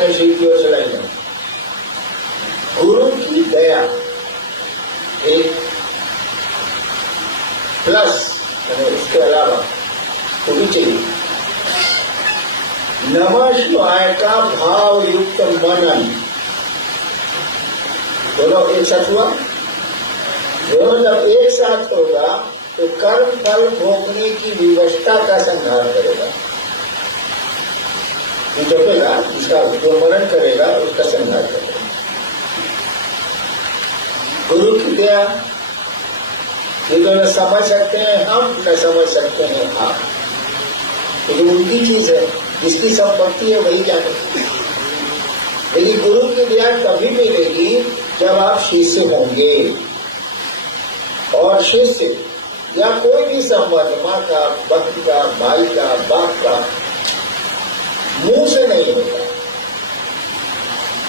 की ओर चलाई जाए। गुरु की दया एक प्लस उसके अलावा तो भी चाहिए। नमः शिवाय का भाव युक्त मनन दोनों एक साथ हुआ। दोनों जब एक साथ होगा तो कर्म फल भोगने की विवशता का संहार करेगा। जपेगा उसका जो मनन करेगा उसका संहार करेगा। गुरु की दया ये तो न समझ सकते हैं हम, न समझ सकते हैं आप, लेकिन उनकी चीज है, जिसकी संपत्ति है वही जाने। लेकिन गुरु की दया कभी मिलेगी जब आप शिष्य होंगे, और शिष्य या कोई भी संबंध माँ का, भक्त का, भाई का, बाप का मुंह से नहीं होता।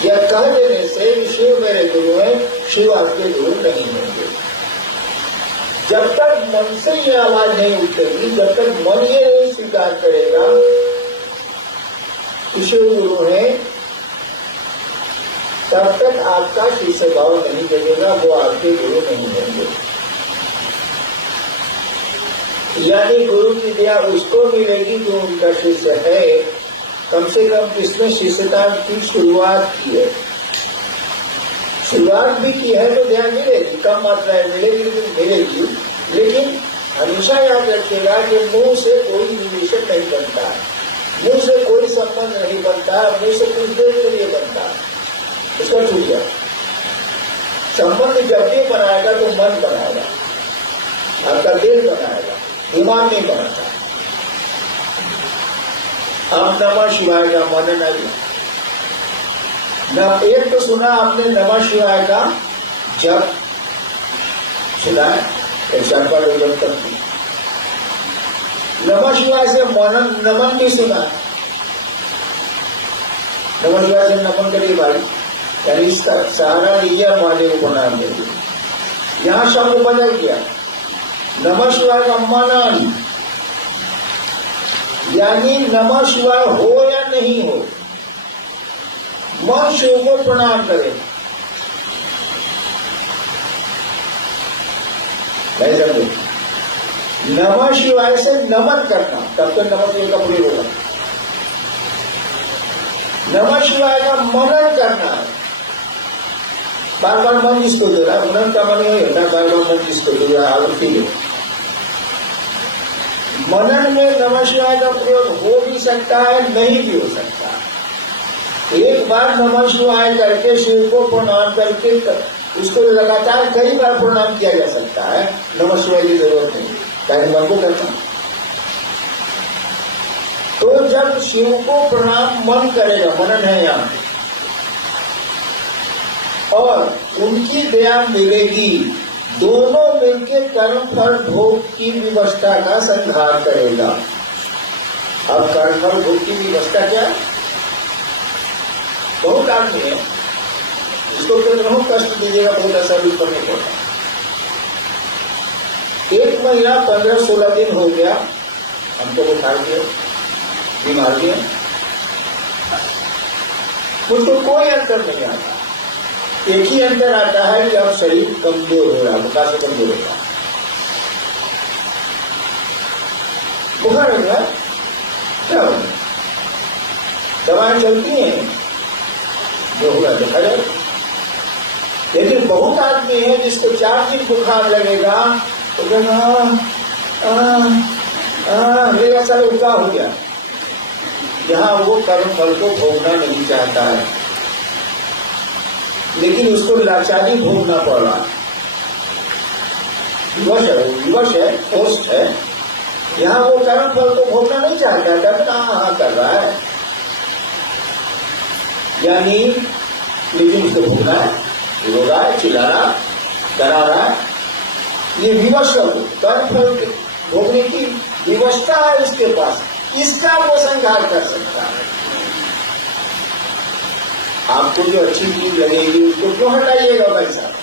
यह कह देने से शिव मेरे गुरु हैं, शिव आपके गुरु नहीं होंगे। जब तक मन से ये आवाज नहीं उठेगी, जब तक मन ये नहीं स्वीकार करेगा कि शिव गुरु है, तब तक आपका शिष्य भाव नहीं जगेगा, वो आपके गुरु नहीं होंगे। यानी गुरु की दया उसको मिलेगी जो उनका शिष्य है, कम से कम जिसने शिष्यता की शुरुआत की है। शुरुआत भी की है तो ध्यान मिलेगी, कम मात्रा में मिलेगी लेकिन मिलेगी। लेकिन हमेशा याद रखिएगा कि मुंह से कोई निवेशन नहीं बनता, मुंह से कोई संबंध नहीं बनता, मुंह से कुछ देर के लिए बनता, उसका छूट गया। संबंध जब भी बनाएगा तो मन बनाएगा, आपका दिल बनाएगा, दिमाग नहीं बनाता। अब नमः शिवाय का मनन आइए। एक तो सुना आपने नमः शिवाय का जप सुना है, जब तक नमः शिवाय से मनन नमन भी सुना। नमः शिवाय से नमन करिए भाई, यानी सहारा लीजिए, महादेव को नाम दीजिए। यहां शब्द बदल गया, नमः शिवाय का मनन, यानी नमः शिवाय हो या नहीं हो, मन शिव को प्रणाम करें। नहीं समझे? नमः शिवाय से नमन करना, तब तो नमः शिवाय का प्रयोग होगा। नमः शिवाय का मनन करना है, बार बार मन जिसको दे रहा है, मनन का मन नहीं होता, बार बार मन जिसको दे रहा है। मनन में नमः शिवाय का प्रयोग हो भी सकता है, नहीं भी हो सकता। एक बार नमः शिवाय करके शिव को प्रणाम करके उसको लगातार कई बार प्रणाम किया जा सकता है, नमः शिवाय की जरूरत नहीं, चाहे मन को करना। तो जब शिव को प्रणाम मन करेगा, मनन है यहाँ, और उनकी दया मिलेगी, दोनों मिलकर कर्म फल भोग की व्यवस्था का संहार करेगा। अब कर्म फल भोग की व्यवस्था क्या? बहुत आदमी है इसको बहुत कष्ट दीजिएगा, बहुत असर भी करने पड़ता। एक महीना 15-16 दिन हो गया हमको बुखार दिया, बीमार दिया, मुझको कोई अंतर नहीं आता। एक ही अंतर आता है कि अब शरीर कमजोर हो रहा है, बुखार से कमजोर होता है। बुखार हो गया, क्या हो, दवाएं चलती हैं, जो होगा देखा जाए। लेकिन बहुत आदमी है जिसको 4 दिन बुखार लगेगा तो मेरा सारा उल्टा हो गया। यहाँ वो कर्म फल को भोगना नहीं चाहता है, लेकिन उसको लाचारी भोगना पड़ रहा है। विवश है, होस्ट है, यहाँ वो कर्म फल को भोगना नहीं चाहता, डरना कर रहा है, यानी लेकिन उसको भोगना है, रो रहा है, चिल्ला रहा, डरा रहा है। ये विवश है, कर्म फल भोगने की विवशता है उसके पास, इसका वो संहार कर सकता है। आपको जो अच्छी चीज लगेगी उसको क्यों हटाइएगा भाई साहब?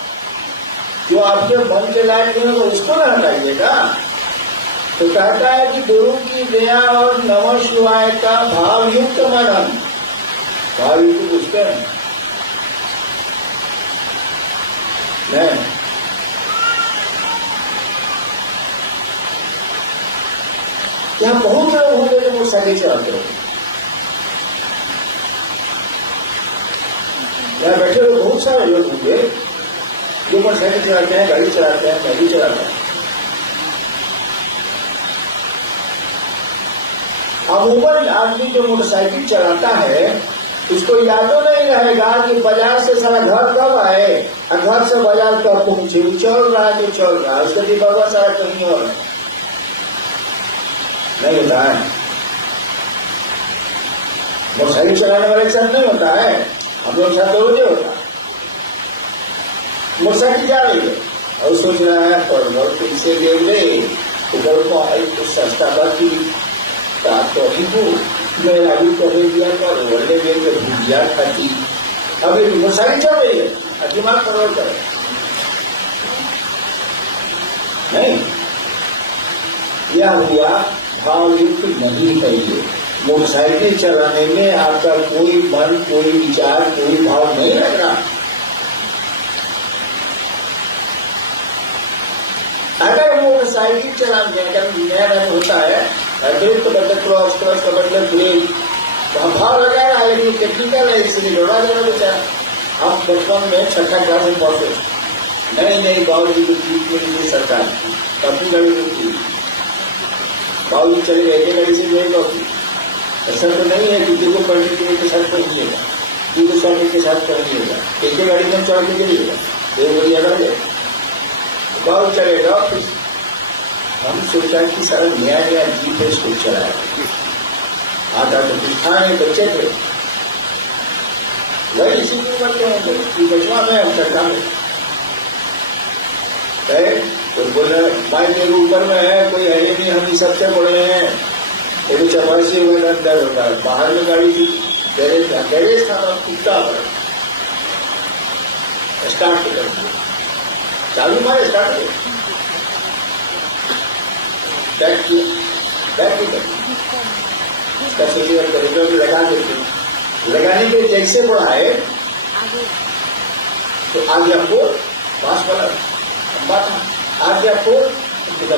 जो आपके मन के लायक नहीं होगा उसको ना हटाइएगा। तो कहता है कि गुरु की दया और नमः शिवाय का भाव युक्त मनन, भावी को पूछते हैं नहीं। यहाँ बहुत लोग होंगे जो मोटरसाइकिल चलाते हो, यहाँ बैठे हुए बहुत सारे लोग होंगे जो मोटरसाइकिल चलाते हैं, गाड़ी चलाते हैं, मैं भी चलाता हूं। अमूमन आदमी जो मोटरसाइकिल चलाता है उसको यादों नहीं रहेगा कि बाजार से सारा घर कब आए और घर से बाजार कब पहुंचे। वो चल रहा है जो चल रहा है, उसका दिमाग सारा कहीं और है, नहीं होता है। मोटरसाइकिल चलाने वाले के साथ नहीं होता है, हम लोग साथ तो नहीं होता। मोटरसाइकिल जा रही है और सोच रहा है और बहुत पैसे दे दे तो सस्ता बाकी तो मैं लागू कर दिया कर वर्ल्डे में भूजिया खाती। अब मोटरसाइकिल चल रही है, दिमाग परवर करे नहीं। यह हुआ भावयुक्त नहीं है। ये मोटरसाइकिल चलाने में आपका कोई मन, कोई विचार, कोई भाव नहीं लग रहा। अगर मोटरसाइकिल चलाने का नया होता है ब्रेक तो मतलब क्रॉस का मतलब ब्रेक भाव लगा रहा है, लेकिन टेक्निकल है इसलिए लौड़ा जाना बेचारा। हम बचपन में छठा क्लास में पहुंचे, नई बाबूजी को जीत मिली सरकार अपनी गाड़ी मिलती, बाबूजी चले गए गाड़ी से गए बाबू। ऐसा तो नहीं है कि को पढ़ने के साथ पढ़िएगा, को स्वामी के साथ पढ़िएगा, एक गाड़ी में चढ़ के चलिएगा, एक बढ़िया लग जाए बाबू चलेगा। हम सोचा कि सारा नया नया जीप है, इसको चलाया आता तो कुछ था नहीं, बच्चे थे वही इसी की उम्र के होंगे, बचवा में हम सरकार में तो बोले भाई मेरे ऊपर में है, कोई है नहीं, हम ही सबसे बड़े हैं। एक चपासी हुए अंदर होता है, बाहर में गाड़ी थी, गैरेज था, कुत्ता स्टार्ट कर चालू मारे, स्टार्ट किया, बैक लगा देते, लगाने के जैसे बढ़ाए तो आगे आपको पास वाला लंबा था, आगे आपको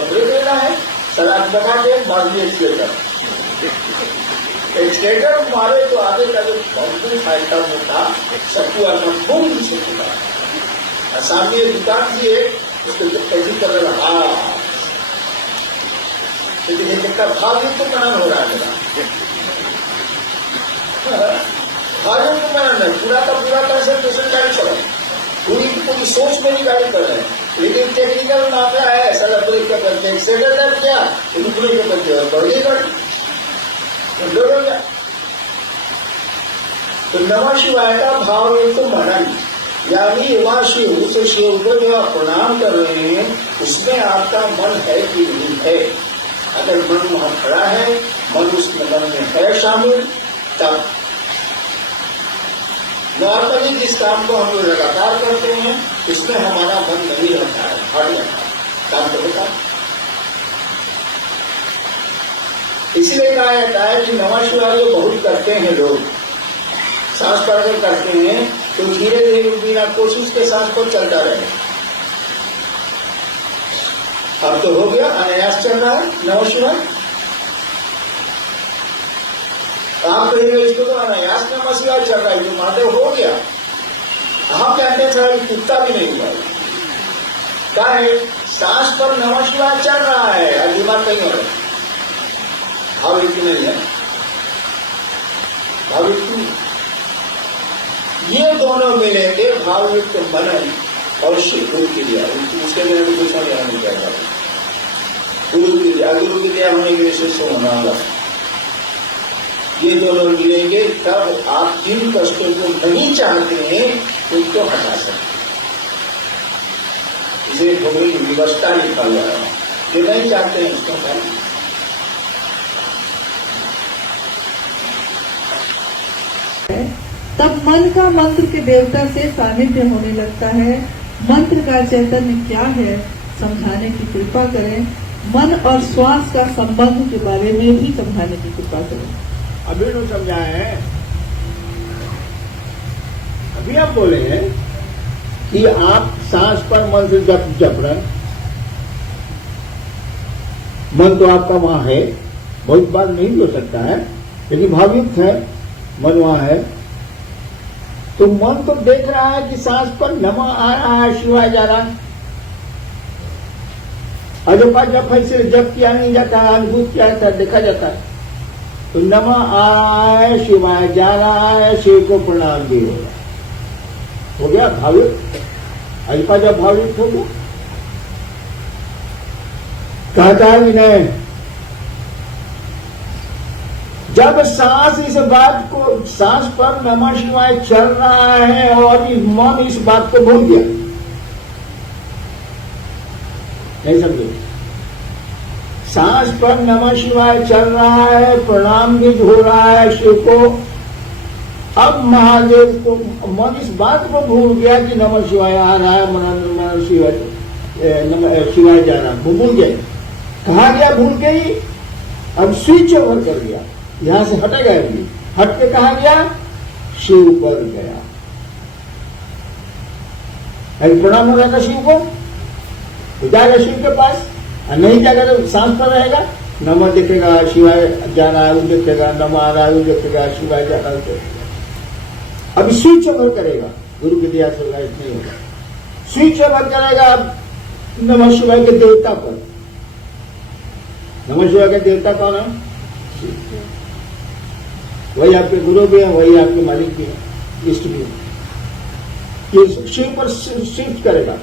ब्रेक लेना है, सलाद लगा के मार दिए एक्सलेटर मारे तो आगे का जो बहुत फायदा होता सबको अपना खूब पीछे होता है। सामने दुकान थी उसको कैसी कर रहा, लेकिन एक भाव तो मनन हो रहा है मेरा, भाव तो मनन है, पूरा का पूरा कंसंट्रेशन गाड़ी चला, पूरी की पूरी सोच मेरी गाड़ी कर रहे हैं, लेकिन टेक्निकल मामला है, सारा ब्रेक क्या करते हैं, एक्सीलेटर दब गया ब्रेक क्या करते हैं, बढ़ गई गाड़ी लोड हो गया। तो नमः शिवाय का भाव तो मनन, यानी वहां शिव उस शिव को जो आप प्रणाम कर रहे हैं उसमें आपका मन है कि नहीं है। अगर मन वहां खड़ा है, मन उस मन में है शामिल, तब नॉर्मली जिस काम को हम लोग लगातार करते हैं उसमें हमारा मन नहीं रहता है, हट जाता है, काम तो होता है। इसलिए कहा जाता है कि नमः शिवाय जो बहुत करते हैं लोग, सांस पर करते हैं तो धीरे धीरे बिना कोशिश के सांस को चलता रहे। अब तो हो गया, अनायास चल रहा है नमः शिवाय। आप कहिए इसको तो अनायास नमः शिवाय चल रहा है, जो महादेव हो गया। हम कहते हैं कुत्ता भी नहीं हुआ, क्या है सांस पर नमः शिवाय चल रहा है और दिमाग कहीं हो रहा है, भावयुक्त नहीं है, भावयुक्त ये दोनों मिलेंगे, भावयुक्त मनन और गुरु की दिया, उसके लिए दूसरा ध्यान नहीं जाएगा। गुरु की दिया होने के विशेष होना होगा, ये दोनों मिलेंगे तब आप जिन कष्टों को नहीं चाहते हैं उनको हटा सकते। इसे भोगी व्यवस्था लिखा हुआ है, जो नहीं चाहते हैं उसको हटा। तब मन का मंत्र के देवता से सानिध्य होने लगता है। मंत्र का चैतन्य क्या है समझाने की कृपा करें। मन और श्वास का संबंध के बारे में भी समझाने की कृपा करें। अभी तो समझाए हैं भी आप बोले हैं कि आप सांस पर मन से जप रहे हैं, मन तो आपका वहां है, बहुत बार नहीं भी हो सकता है, लेकिन भावयुक्त है, मन वहां है, तो मन तो देख रहा है कि सांस पर नमः आ रहा है, शिवाय जा रहा है। अजपा जप ऐसे जप किया नहीं जाता है, अनुभूत किया जाता है, देखा जाता है। तो नमः आ रहा है, शिवाय जा रहा है, शिव को प्रणाम भी हो गया भावयुक्त। अजपा जब भावयुक्त हो गया, कहता है विनय, जब सांस इस बात को, सांस पर नमः शिवाय चल रहा है और मन इस बात को भूल गया, नहीं समझे, सांस पर नमः शिवाय चल रहा है, प्रणाम भी हो रहा है शिव को, अब महादेव को मन इस बात को भूल गया कि नमः शिवाय आ रहा है, मन शिवाय शिवाय जा रहा है, भूल गए। कहा गया भूल के ही, अब स्विच ओवर कर दिया, यहां से हटेगा भी, हट के कहा गया शिव पर गया। अभी प्रणाम हो रहा था शिव को, तो जाएगा शिव के पास, और नहीं जाएगा तो सांस पर रहेगा, नमः देखेगा, शिवाय जा रहा है वो देखेगा, नमः आ रहा है वो देखेगा, शिवाय जा रहा है वो देखेगा। अभी स्विच ओवर करेगा, गुरु की दया से होगा, नहीं होगा, स्विच ओवर करेगा नमः शिवाय के देवता पर। नमः शिवाय के देवता कौन है? वही आपके गुरु भी है, वही आपके मालिक भी है, इष्ट भी है। ये शिव पर शिफ्ट करेगा,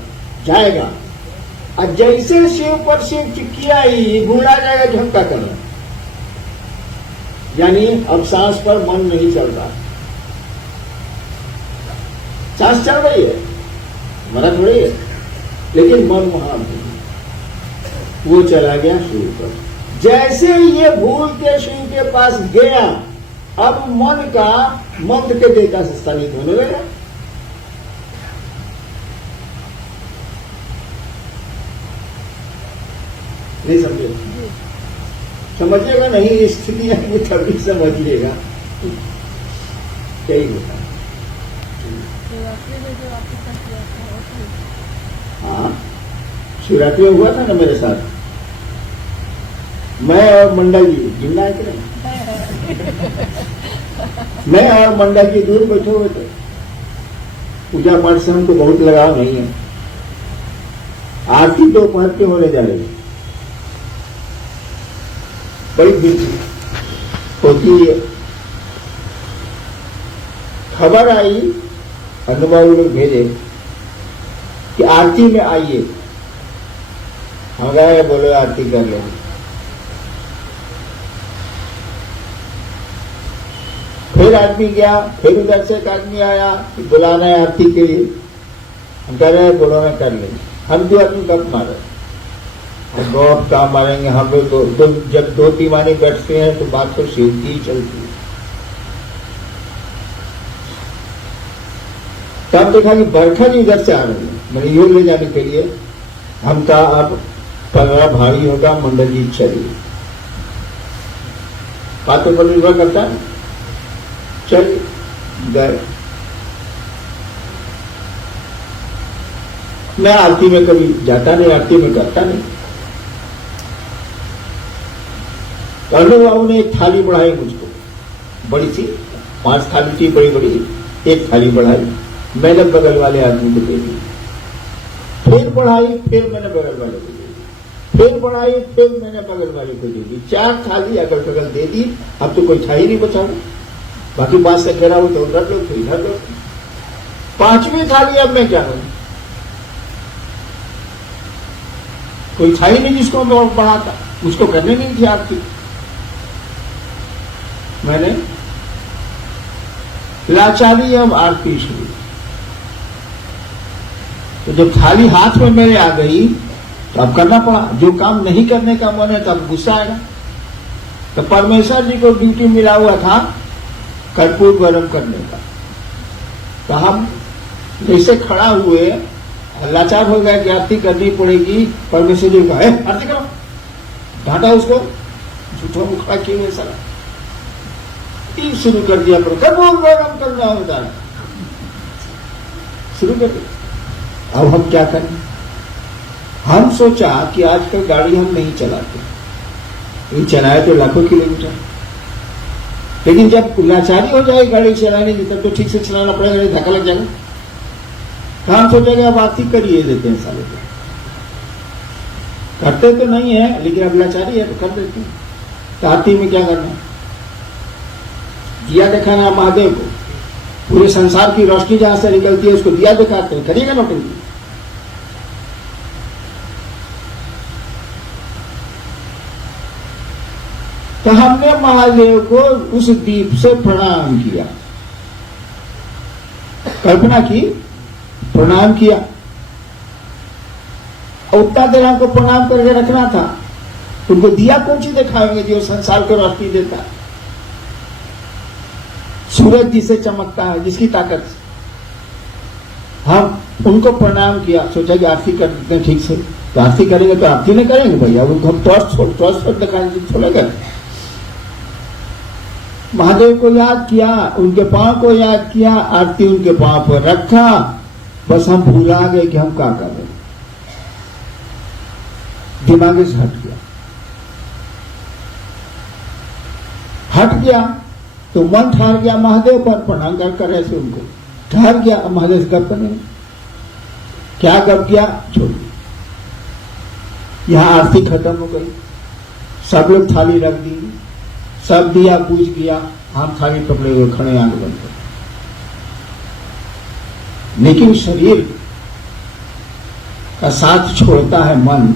जाएगा, और जैसे शिव पर शिफ्ट किया ही भूला जाएगा झमका करना, यानी अब सांस पर मन नहीं चल रहा, सांस चल रही है, मरा थोड़ी है, लेकिन मन वहां वो चला गया शिव पर। जैसे ही ये भूल के शिव के पास गया, अब मन का मंत्र के देवता से स्थानित होने लगा। नहीं समझे? समझिएगा नहीं, स्थिति आएगी तभी समझिएगा, क्या ही होता है। हाँ, शिवरात्रि में हुआ था ना मेरे साथ, मैं और मंडल जी जिंदा है कि नहीं, मैं और मंडल जी दूर बैठे हुए थे, पूजा पाठ से हमको बहुत लगाव नहीं है। आरती दोपहर के होने जा रही, बड़ी भीड़ होती है, खबर आई, अनुभवी लोग भेजे कि आरती में आइए, हम गए, बोले आरती कर लो। फिर आदमी गया, फिर उधर से एक आदमी आया कि बुलाना है आरती के लिए, हम कह रहे हैं बोलो मैं कर लेंगे। हम दो आदमी गप मारे, हम गप काम मारेंगे, हम लोग तो जब दो दीवाने बैठते हैं तो बात तो शिव की ही चलती है। तब देखा कि बरखा जी इधर से आ रही है, मैंने योग ले जाने के लिए, हम कहा अब पलरा भारी होगा, मंडल जी चलिए, बातों पर निर्भर करता है, चल गए। मैं आरती में कभी जाता नहीं, आरती में करता नहीं। अनु बाबू ने एक थाली बढ़ाई मुझको, बड़ी सी, 5 थाली थी बड़ी बड़ी, एक थाली बढ़ाई, मैंने बगल वाले आदमी को दे दी, फिर बढ़ाई, फिर मैंने बगल वाले को दे दी, फिर बढ़ाई, फिर मैंने बगल वाले को दे दी, 4 थाली अगल बगल दे दी। अब तो कोई था ही नहीं बचा, बाकी बात से घेरा हो तो उधर लो, फिर इधर लो। 5वीं थाली अब मैं क्या करूं, कोई था ही नहीं जिसको मैं बढ़ाता, उसको करने नहीं थी आरती। मैंने लाचारी, अब आरती शुरू। तो जब थाली हाथ में मेरे आ गई तो अब करना पड़ा, जो काम नहीं करने का मन है तब गुस्सा आएगा। तो परमेश्वर जी को ड्यूटी मिला हुआ था कर्पूर गरम करने का, तो हम जैसे खड़ा हुए लाचार हो गया कि आरती करनी पड़ेगी। परमेश्वर जी कहा आरती करो, डांटा उसको, झूठों को खड़ा किए हुए सारा शुरू कर दिया, पर कर्पूर गरम करना होता है। शुरू कर दी। अब हम क्या करें? हम सोचा कि आजकल गाड़ी हम नहीं चलाते, ये चलाए तो लाखों किलोमीटर, लेकिन जब लाचारी हो जाए गाड़ी चलाने की तब तो ठीक से चलाना पड़ेगा, नहीं धक्का लग जाएगा। तो हम सोचेंगे अब आरती करिए देते हैं साले को। करते तो नहीं है, लेकिन अब लाचारी है तो कर देते हैं। तो आरती में क्या करना? दिया दिखाना महादेव को, पूरे संसार की रोशनी जहां से निकलती है उसको दिया दिखाते हैं, करिएगा नौटंकी। तो हमने महादेव को उस दीप से प्रणाम किया, कल्पना की, प्रणाम किया। उतना देर हमको प्रणाम करके रखना था, उनको दिया कौन सी दिखाएंगे जो संसार को रोशनी देता है, सूरज जिसे चमकता है, जिसकी ताकत से। हम उनको प्रणाम किया, सोचा कि आरती कर देते हैं ठीक से। तो आरती करेंगे तो आरती नहीं करेंगे भैया, उनको हम टॉर्च दिखाएंगे थोड़ा कर। महादेव को याद किया, उनके पांव को याद किया, आरती उनके पांव पर रखा, बस हम भूला गए कि हम क्या कर रहे हैं, दिमाग से हट गया। तो मन ठहर गया महादेव पर, प्रणाम कर ऐसे उनको ठहर गया। महादेव से गप करें, क्या गप किया छोड़, यहां आरती खत्म हो गई, सब लोग थाली रख दी, सब दिया पूछ गया, हम थाली पकड़े हुए खड़े आंख बंद कर। लेकिन शरीर का साथ छोड़ता है मन,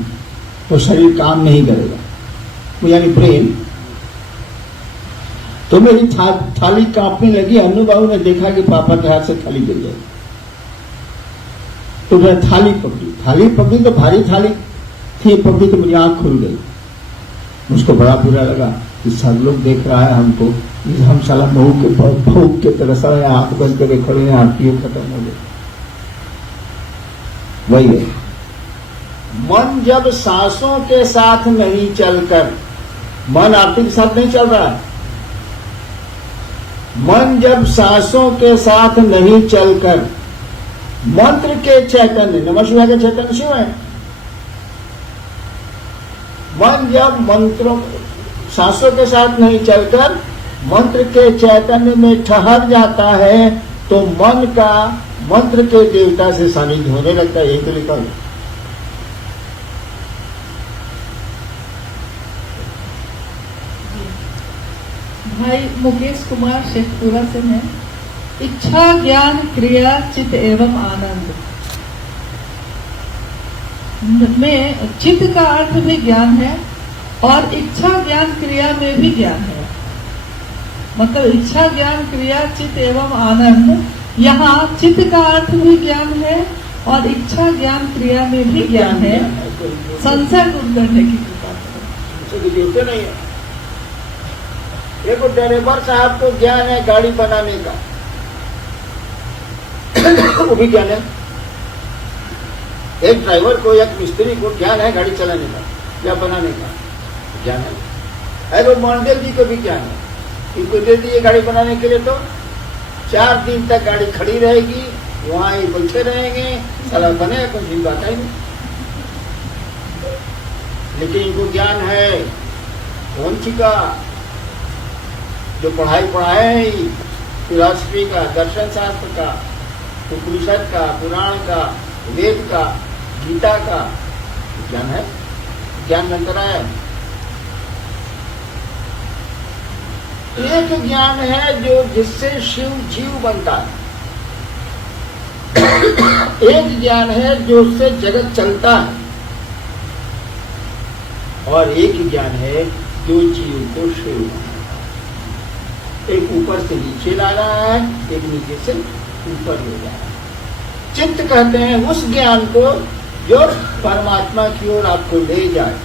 तो शरीर काम नहीं करेगा, यानी ब्रेन। तो मेरी थाली कांपने लगी। अन्नू बाबू ने देखा कि पापा के हाथ से थाली गिर जाएगी, तो मैं थाली पकड़ी तो भारी थाली थी, पकड़ी तो मेरी आंख खुल गई। मुझको बड़ा बुरा लगा कि सब लोग देख रहा है हमको, हम साला भूख के तरह सारा आंख बंद करके खड़े हैं, आरती खत्म हो गई। वही है, मन जब सांसों के साथ नहीं चलकर, मन आरती के साथ नहीं चल रहा है, मन जब सांसों के साथ नहीं चलकर मंत्र के चैतन्य, नमः शिवाय के चैतन्य शिव है, मन जब मंत्रों सांसों के साथ नहीं चलकर मंत्र के चैतन्य में ठहर जाता है, तो मन का मंत्र के देवता से सानिध्य होने लगता है। यही तो लिखा है। भाई मुकेश कुमार शेखपुरा से हैं। इच्छा ज्ञान क्रिया चित्त एवं आनंद में चित्त का अर्थ भी ज्ञान है और इच्छा ज्ञान क्रिया में भी ज्ञान है। मतलब इच्छा ज्ञान क्रिया चित्त एवं आनंद, यहाँ चित्त का अर्थ भी ज्ञान है और इच्छा ज्ञान क्रिया में भी ज्ञान है। संसार दूर करने की कृपा नहीं है। देखो ड्राइवर साहब को ज्ञान है गाड़ी बनाने का, वो भी ज्ञान है। एक ड्राइवर को, एक मिस्त्री को ज्ञान है गाड़ी चलाने का या बनाने का, ज्ञान है। अरे मंडल जी को भी ज्ञान है, इनको दे दिए गाड़ी बनाने के लिए तो 4 दिन तक गाड़ी खड़ी रहेगी, वहां ही बैठे रहेंगे, साला बनेगा कुछ भी बात ही नहीं। लेकिन इनको ज्ञान है कौन सी का, जो पढ़ाई पढ़ाए फिलॉसफी का, दर्शन शास्त्र का, उपनिषद का, पुराण का, वेद का, गीता का ज्ञान है, ज्ञान में अंतर है। एक ज्ञान है जो जिससे शिव जीव बनता है, एक ज्ञान है जो उससे जगत चलता है, और एक ज्ञान है जो जीव को शिव बनाता है। एक ऊपर से नीचे ला रहा है, एक नीचे से ऊपर ले जा रहा है। चित्त कहते हैं उस ज्ञान को जो परमात्मा की ओर आपको ले जाए।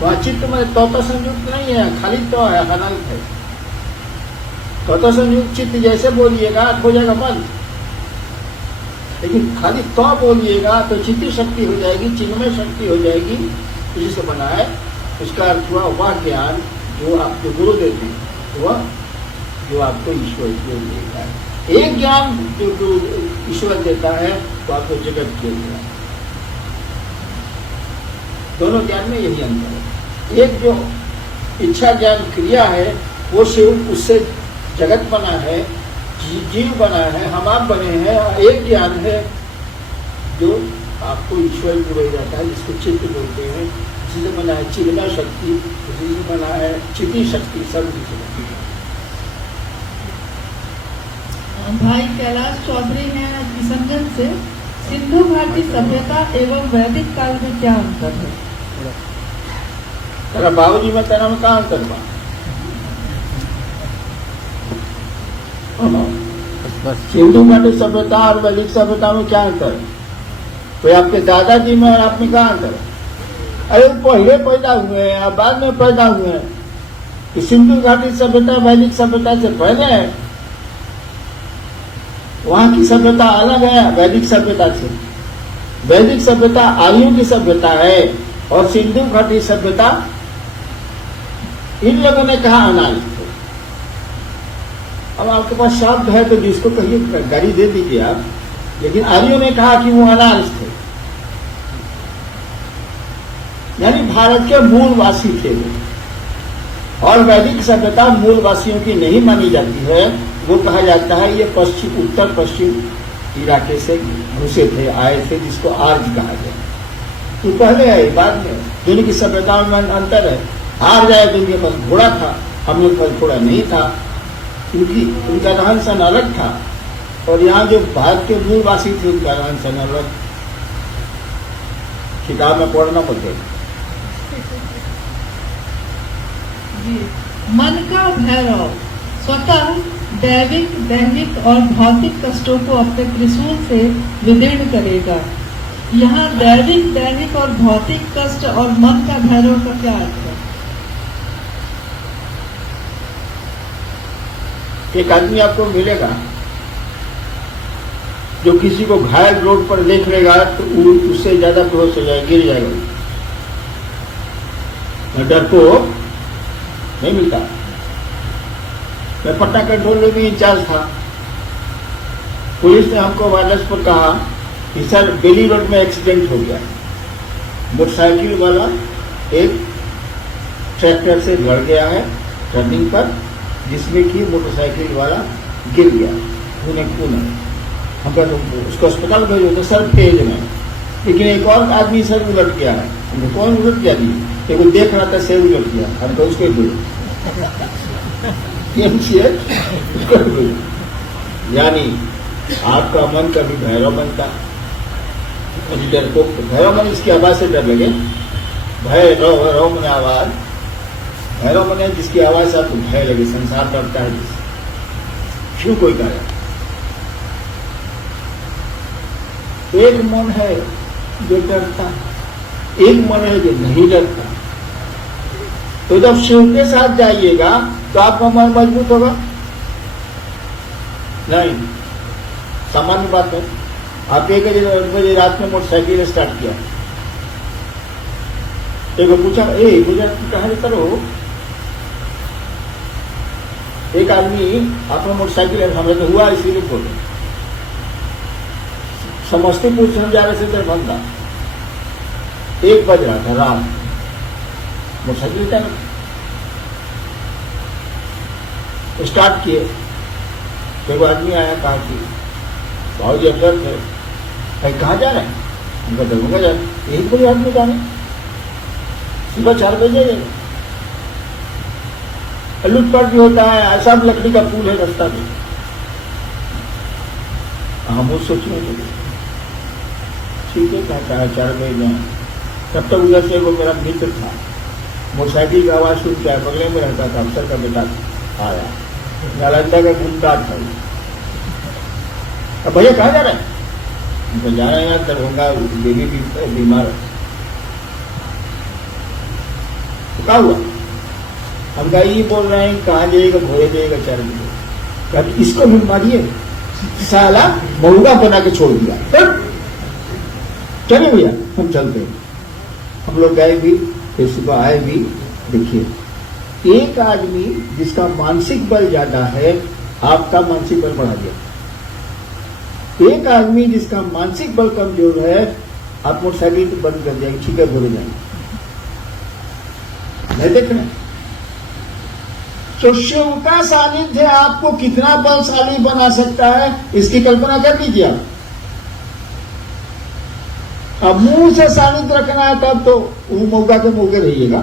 वह चित्त में तोता संयुक्त नहीं है, खाली तो है, अनंत है। तोता संयुक्त चित्त जैसे बोलिएगा हो जाएगा बंद, लेकिन खाली तो बोलिएगा तो चित्त शक्ति हो जाएगी, चिन्मय शक्ति हो जाएगी। जिसे बना है उसका अर्थ हुआ वह ज्ञान जो आपको गुरु देते हैं, वह जो आपको ईश्वर की ओर लेता है। एक ज्ञान जो ईश्वर देता है तो आपको जगत दे दिया। दोनों ज्ञान में यही अंतर है। एक जो इच्छा ज्ञान क्रिया है वो शिव उससे जगत बना है, जीव बना है, हम आप बने हैं। एक ज्ञान है जो आपको ईश्वर की वही जाता है, जिसको चित्त बोलते हैं, जिसे बना है चिन्मय शक्ति, जिसे बना है चिति शक्ति, सब चीजें। भाई कैलाश चौधरी हैं किशनगंज से, सिंधु घाटी सभ्यता एवं वैदिक काल में क्या अंतर है? तेरा बाबूजी में तेरा में कहाँ अंतर बा? सिंधु घाटी सभ्यता और वैदिक सभ्यता में क्या अंतर है? तो आपके दादाजी में और आप में कहाँ अंतर है? अरे पहले पैदा हुए हैं या बाद में पैदा हुए हैं? कि सिंधु घाटी सभ्यता वैदिक सभ्यता से पहले है, वहां की सभ्यता अलग है वैदिक सभ्यता से। वैदिक सभ्यता आयु की सभ्यता है और सिंधु घाटी सभ्यता इन लोगों ने कहा अनाज थे। अब आपके पास शब्द है तो जिसको कहिए गाड़ी दे दीजिए आप, लेकिन आर्यों ने कहा कि वो अनाज थे, यानी भारत के मूलवासी थे वो। और वैदिक सभ्यता मूलवासियों की नहीं मानी जाती है, वो कहा जाता है ये पश्चिम उत्तर पश्चिम इलाके से घुसे थे, आए थे, जिसको आर्य कहा गया। तो पहले है बाद में दोनों की सभ्यताओं में अंतर है। आर्य आए तो उनके पास घोड़ा था, हम लोग पास घोड़ा नहीं था, क्योंकि उनका रहन सहन अलग था। और यहाँ जो भारत के मूलवासी थे उनका रहन सहन अलग। किताब में पढ़ना पड़ेगा। मन का भैरव स्वतः दैविक, दैहिक और भौतिक कष्टों को अपने त्रिशूल से विदीर्ण करेगा। यहाँ दैविक, दैहिक और भौतिक कष्ट और मन का भैरव का क्या अर्थ है? एक आदमी आपको मिलेगा जो किसी को घायल रोड पर देख लेगा तो उससे ज्यादा बेहोश हो जाएगा, गिर जाएगा। डरपोक नहीं मिलता। मैं पटना कंट्रोल में भी इंचार्ज था। पुलिस ने हमको वायरलेस पर कहा कि सर बेली रोड में एक्सीडेंट हो गया, मोटरसाइकिल वाला एक ट्रैक्टर से लड़ गया है टर्निंग पर, जिसमें कि मोटरसाइकिल वाला गिर गया, खून है। हम कहा तो उसको अस्पताल भेजो, तो सर भेज में, लेकिन एक और आदमी सर उलट गया है। हमको कौन उलट गया? नहीं, वो देख रहा था सर उलट गया, हम तो उसको भेजो। यानी आपका मन कभी भैरव बनता, डर को भैरव मन इसकी आवाज से डर लगे। भैरव भैरव मन आवाज, भैरव मन है जिसकी आवाज से आपको भय लगे, संसार डरता है जिससे। क्यों कोई करे? एक मन है जो डरता, एक मन है जो नहीं डरता। तो जब शिव के साथ जाइएगा तो आपका मन मजबूत होगा? नहीं, सामान्य बात है। आप 1 बजे रात में मोटरसाइकिल स्टार्ट किया, एक पूछा गुजरात कहाँ रहता हो? एक आदमी अपना मोटरसाइकिल हमने तो हुआ इसीलिए बोले, समस्तीपुर से हम जा रहे थे दरभंगा, 1 बज रहा था रात, मोटरसाइकिल का स्टार्ट किए तो आदमी आया, कहा कि भाव जी अफसर थे, कहाँ जा रहे हैं? उनका दरभंगा जा रहे हैं। 1 बजे आदमी जाने, सुबह 4 बजे जाएगा। लूटपाट भी होता है, सब लकड़ी का पुल है रास्ता में। हम वो सोचने लगे ठीक है, कहता है 4 बजे जाए। तब तक उधर से वो मेरा मित्र था, मोटरसाइकिल की आवाज सुन के बगले में रहता था, अफसर का बेटा आया, नालंदा का गुंडा था। अब भैया कहाँ जा रहे हैं? तो जा रहे हैं यार दरभंगा, बेबी बीमार। तो क्या हुआ? हम कहा ये बोल रहे हैं कहाँ जाइएगा? भोरे जाइएगा 4 बजे। कभी इसको भी मारिए, साला महुआ बना के छोड़ दिया। चलिए भैया हम चलते हैं। हम लोग गए भी, फिर सुबह आए भी। देखिए, एक आदमी जिसका मानसिक बल ज्यादा है, आपका मानसिक बल बढ़ा दिया। एक आदमी जिसका मानसिक बल कमजोर है, आप मोटरसाइकिल तो बंद कर जाएंगे, ठीक है, बोले जाएंगे, नहीं देख रहे। तो शिव का सानिध्य आपको कितना बलशाली बना सकता है, इसकी कल्पना कर लीजिए आप। अब मुंह से सानिध्य रखना है तब तो वो मौका के मौके रहिएगा,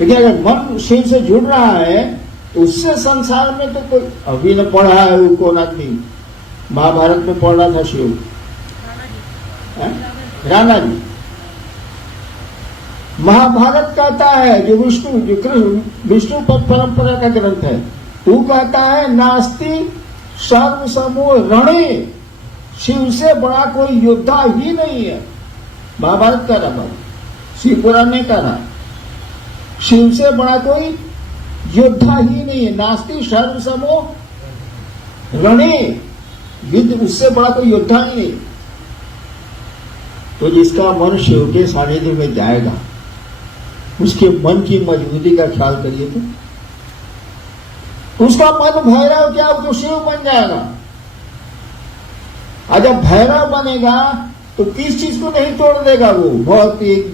लेकिन अगर मन शिव से जुड़ रहा है तो उससे संसार में तो कोई, अभी न पढ़ा है वो कौन आदमी महाभारत में पढ़ रहा था शिव, राणा जी। महाभारत कहता है जो विष्णु परंपरा का ग्रंथ है, वो कहता है नास्ति सर्व समूह रणे, शिव से बड़ा कोई योद्धा ही नहीं है। महाभारत का रहा, शिव पुराण ने कहा शिव से बड़ा कोई योद्धा ही नहीं है, नास्ति सर्व समूह रणे, युद्ध उससे बड़ा कोई योद्धा ही नहीं। तो जिसका मन शिव के सानिध्य में जाएगा, उसके मन की मजबूती का ख्याल करिए तो उसका मन भैरव क्या तो शिव बन जाएगा। और जब भैरव बनेगा तो किस चीज को नहीं तोड़ देगा, वो भौतिक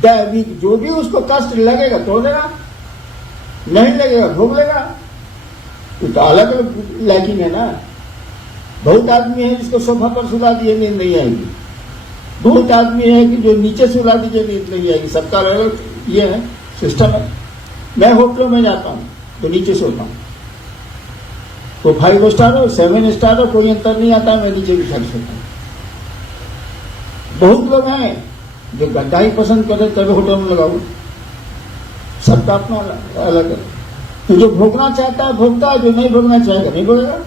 दैविक जो भी उसको कष्ट लगेगा तोड़ देगा, नहीं लगेगा भोग लेगा। तो अलग अलग लैकिंग है ना। बहुत आदमी है जिसको सोफा पर सुला दिए नींद नहीं आएगी, बहुत आदमी है कि जो नीचे सुला दीजिए नींद नहीं आएगी। सबका अलग ये है सिस्टम है। मैं होटलों में जाता हूं तो नीचे सोता हूं, तो 5 स्टार हो 7 स्टार हो कोई अंतर नहीं आता, मैं नीचे भी खड़ सोता हूं। बहुत लोग हैं जो गड्ढा ही पसंद करते तभी होटल में लगाओ, सबका अपना अलग है। तो जो भोगना चाहता है भोगता है, जो नहीं भोगना चाहेगा नहीं भोगेगा,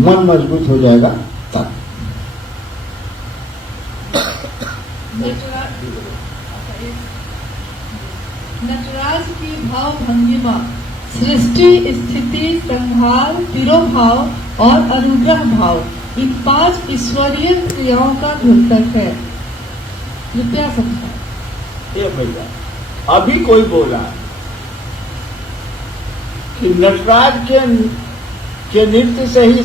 मन मजबूत हो जाएगा तब। नटराज की भाव भंगिमा सृष्टि स्थिति संहार तिरोभाव और अनुग्रह भाव, इन 5 ईश्वरीय क्रियाओं का द्योतक है। कृपया समझाएं। ये भैया अभी कोई बोला कि नटराज के नृत्य से ही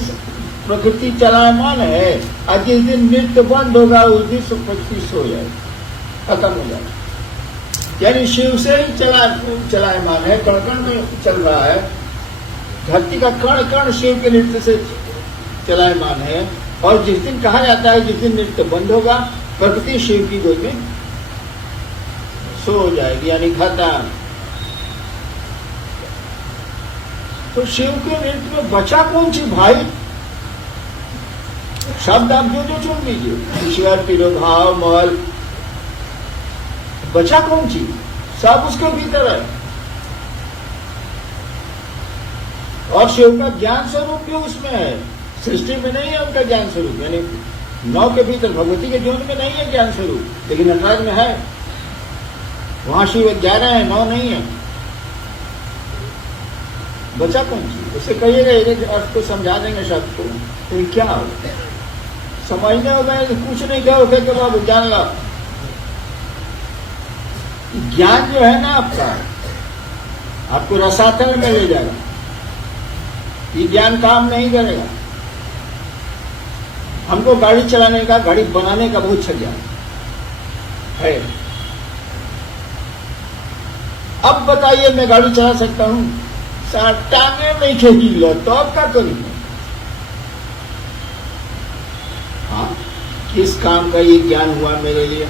प्रकृति चलायमान है, और जिस दिन नृत्य बंद होगा उस दिन सब प्रकृति सो जाएगी, खत्म हो जाएगा। यानी शिव से ही चलायमान है, कण कण में चल रहा है। धरती का कण कण शिव के नृत्य से चलायमान है, और जिस दिन कहा जाता है जिस दिन नृत्य बंद होगा प्रकृति शिव की गोद में सो जाएगी, यानी खत्म। तो शिव के नृत्य में बचा कौन सी भाई? शब्द आप जो जो चुन लीजिए, ईश्वर तिरोभाव मल, बचा कौन सी? सब उसके भीतर है। और शिव का ज्ञान स्वरूप भी उसमें है, सृष्टि में नहीं है उनका ज्ञान स्वरूप। यानी 9 के भीतर भगवती के ज्योति में नहीं है ज्ञान स्वरूप, लेकिन नटराज में है। वहां शिव 11 है, 9 नहीं है। बचा कौन सी? उसे कहिएगा एक अर्थ को समझा देंगे शब्द को, तो क्या होगा समझने होगा, कुछ नहीं क्या होगा कि बाबू ज्ञान ला। ज्ञान जो है ना आपको रसातल में ले जाएगा, ये ज्ञान काम नहीं करेगा। हमको गाड़ी चलाने का, गाड़ी बनाने का बहुत अच्छा ज्ञान है। अब बताइए मैं गाड़ी चला सकता हूं, टांगे नहीं खेगी लो तो अब क्या करूंगा? हाँ, किस काम का ये ज्ञान हुआ मेरे लिए?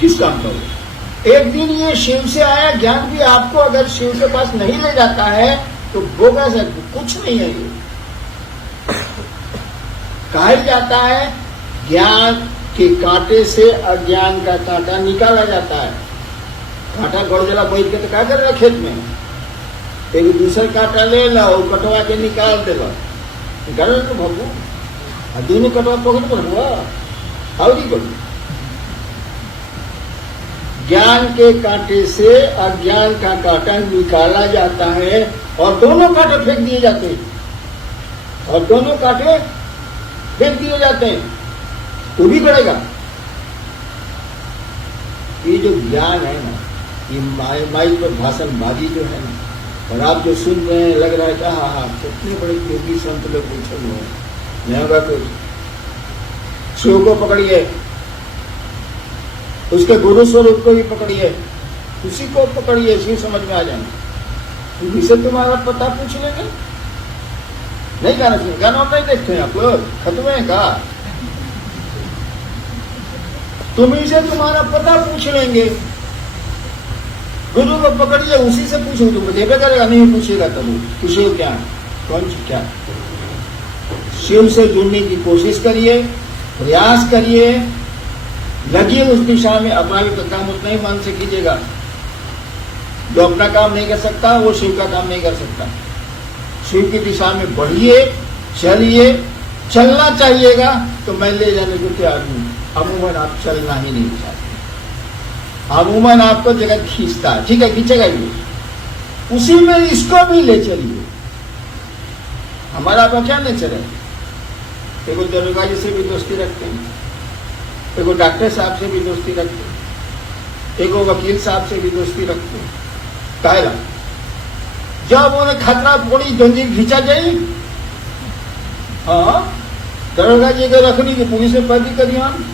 किस काम का हुआ? एक दिन ये शिव से आया ज्ञान भी आपको अगर शिव के पास नहीं ले जाता है तो वो कैसे? कुछ नहीं है ये। कहा जाता है ज्ञान के कांटे से अज्ञान का कांटा निकाला जाता है। कांटा गौरजला बैठ के तो क्या कर रहा खेत में, एक दूसरा कांटा ले लो, कटवा के निकाल देगा, निकाल तो भगवान दोनों कटवा पकड़ कर हुआ और ही करो। ज्ञान के कांटे से अज्ञान का कांटा निकाला जाता है और दोनों कांटे फेंक दिए जाते हैं, और दोनों कांटे फेंक दिए जाते हैं तो भी बढ़ेगा। ये जो ज्ञान है ना, ये माइक पर भाषणबाजी जो है ना, और आप जो सुन रहे हैं लग रहा है कि हाँ हाँ कितने बड़े योगी संत लोग पूछे हुए हैं, नहीं होगा कुछ। शिव को पकड़िए, उसके गुरु स्वरूप को भी पकड़िए, उसी को पकड़िए, शिव समझ में आ जाए। इसे तुम्हारा पता पूछ लेंगे, नहीं गाना चाहिए, गाना नहीं देखते हैं आप लोग, खत्म है का तुम इसे तुम्हारा पता पूछ लेंगे। गुरु को पकड़िए, उसी से पूछो, तुम देवे करेगा, नहीं पूछेगा तब पूछे क्या कौन सी क्या। शिव से जुड़ने की कोशिश करिए, प्रयास करिए, लगिए उस दिशा में। अपना भी काम उतना ही मन से कीजिएगा। जो अपना काम नहीं कर सकता वो शिव का काम नहीं कर सकता। शिव की दिशा में बढ़िए, चलिए, चलना चाहिएगा तो मैं ले जाने को तैयार हूं। अमूमन आप चलना ही नहीं चाहते, अमूमन आपको जगत खींचता है, ठीक है खींचेगा ही, उसी में इसको भी ले चलिए। हमारा आपका क्या नेचर है? देखो दरोगा जी से भी दोस्ती रखते हैं, देखो डॉक्टर साहब से भी दोस्ती रखते हैं, देखो वकील साहब से भी दोस्ती रखते हैं। कायला जब उन्हें खतरा पड़ी जंजीर खींचा जाए, हाँ दरोगा जी के रखनी की पुलिस में पैदी करी हम,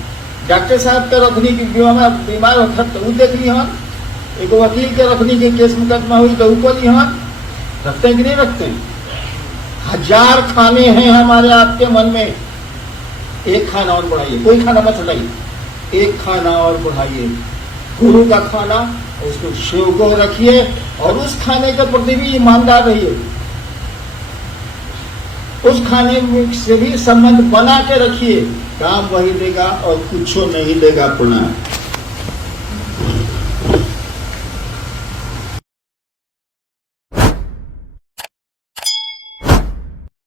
डॉक्टर साहब के रखनी की बीमार होता तो वो देख ली हम, एक वकील के रखनी की केस मुकदमा हुई तो वो ली हम। रखते हैं कि नहीं रखते हैं? 1000 खाने हैं हमारे आपके मन में, एक खाना और बढ़ाइए, कोई खाना मत हटाइए, एक खाना और बढ़ाइए, गुरु का खाना, उसको शिव को रखिए और उस खाने के प्रति भी ईमानदार रहिए, उस खाने से भी संबंध बना के रखिए। काम वही देगा और कुछ नहीं देगा। प्रणाम।